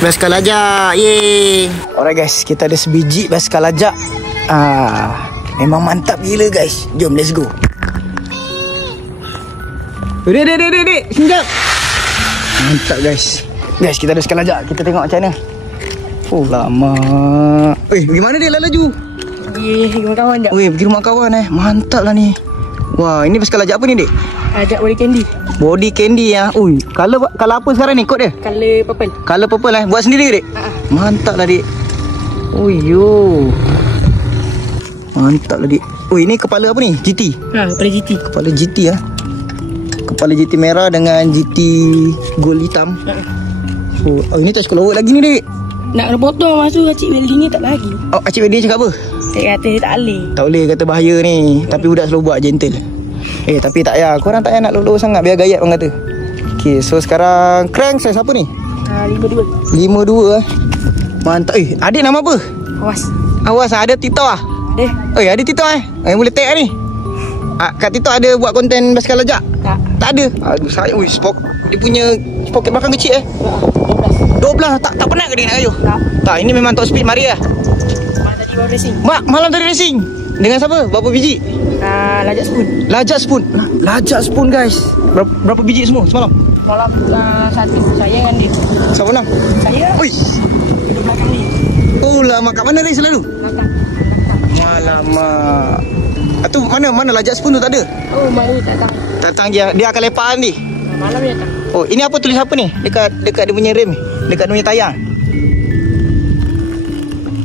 Basikal lajak. Yeay. Alright guys, kita ada sebiji basikal lajak. Memang mantap gila guys. Jom let's go. Dek. Sekejap. Mantap guys. Guys, kita ada basikal lajak. Kita tengok macam mana. Oh lama. Pergi mana dia lah laju? Pergi rumah kawan jap. Pergi rumah kawan Mantap lah ni. Wah, ini basikal lajak apa ni dek? Ajak body candy. Body candy ya. Color apa sekarang ni kod dia? Color purple. Color purple Buat sendiri ke dek? Mantap lah dek. Yo. Mantap lah dek. Ini kepala apa ni? GT? Kepala GT. Kepala GT Kepala GT merah dengan GT gold hitam. Ini tak sekolah lagi ni dek. Nak kena potong masuk acik welding ni tak lagi. Acik welding cakap apa? Dia kata tak boleh. Tak boleh, kata bahaya ni. Tapi budak selalu buat gentle. Tapi tak payah. Korang tak payah nak low-low sangat. Biar gayat orang kata. Okay, so sekarang crank size apa ni? 52 Mantap. Adik nama apa? Awas ada TikTok ada TikTok boleh tag ni. Kat TikTok ada buat konten basikal lajak? Tak ada. Aduh saya. Dia punya poket belakang kecil 12 tak penat ke dia nak kayuh? Tak, ini memang top speed mari lah. Malam tadi racing. Dengan siapa? Berapa biji? Lajak spoon guys. Berapa biji semua semalam? Malam satu saya dengan dia. Siapa menang? Saya. Duduk belakang ni. Lama kat mana race selalu? Alamak. Tu mana lajak spoon tu tak ada? Baru datang. Datang dia akan lepak nanti. Malam dia datang. Ini apa tulis apa ni? Dekat dia punya rem, dekat dia punya tayar.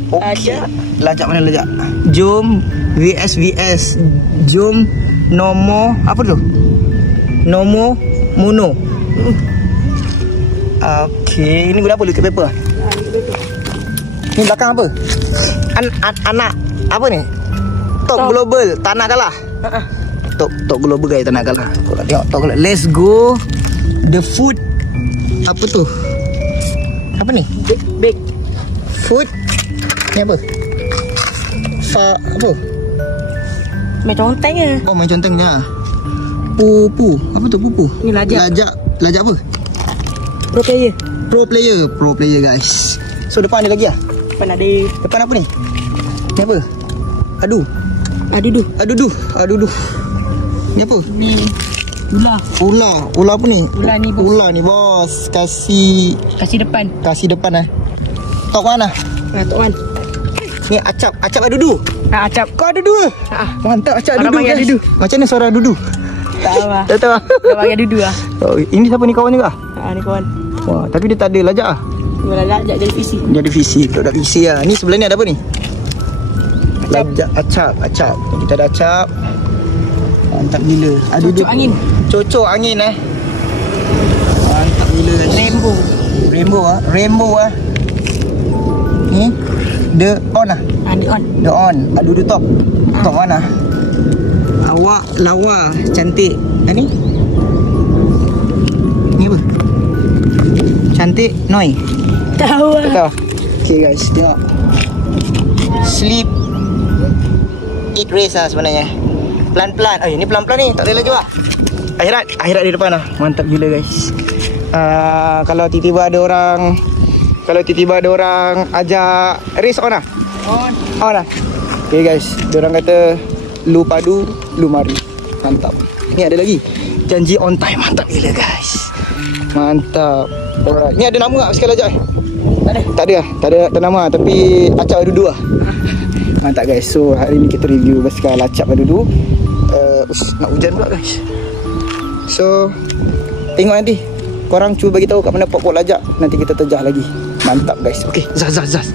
Okey. Lajak mana lajak? Jom VS. Jom nomor apa tu? Nomor mono. Okey, ini berapa liquid paper? Ni belakang apa? Anak apa ni? Top Global tak nak kalah. Top Global guys tak nak kalah. Kau tengok Top Global. Let's go. The food apa tu? Apa ni? Bake. Food. Ni apa? Apa? Main conteng ke? Main conteng je. Pupu. Apa tu pupu? Ni lajak. Lajak apa? Pro player guys. So depan ada lagi lah? Depan ada. Depan apa ni? Ni apa? Aduduh. Ni apa? Ni Ular apa ni? Ular ni bos. Kasih depan. Tok mana? Tok man. Ni acap adudu. Acap. Kau adudu ke? Mantap acap adudu guys. Adudu. Macam mana suara adudu? Tak tahu. Dia panggil adudu lah. Ini siapa ni kawan juga? Ni kawan. Wah, tapi dia tak ada lajak lah. Lajak jadi visi. Jadi visi, produk visi lah. Ni sebelah ni ada apa ni? Lajak acap. Kita ada acap. Mantap gila. Cocok angin Mantap gila guys. Rainbow Ni The on The on. Aduh top. Top mana? Awak lawa cantik. Ni apa? Cantik Noi. Tahu lah. Okay guys, tengok. Sleep Eat race lah sebenarnya. Pelan-pelan. Ini pelan-pelan ni. Tak boleh laju lah. Akhirat di depan lah. Mantap gila guys. Kalau tiba-tiba ada orang ajak race on lah. On lah. Okay guys, diorang kata lu padu, lu mari. Mantap. Ni ada lagi. Janji on time. Mantap gila guys. Mantap. Alright. Ni ada nama tak basikal lajak? Tak ada nama. Tapi acap adudu lah. Mantap guys. So hari ni kita review basikal acap adudu. Nak hujan pula guys. So tengok nanti. Korang cuba bagi tahu kat mana pokok lajak. Nanti kita terjah lagi. Mantap guys. Okay. Zaz.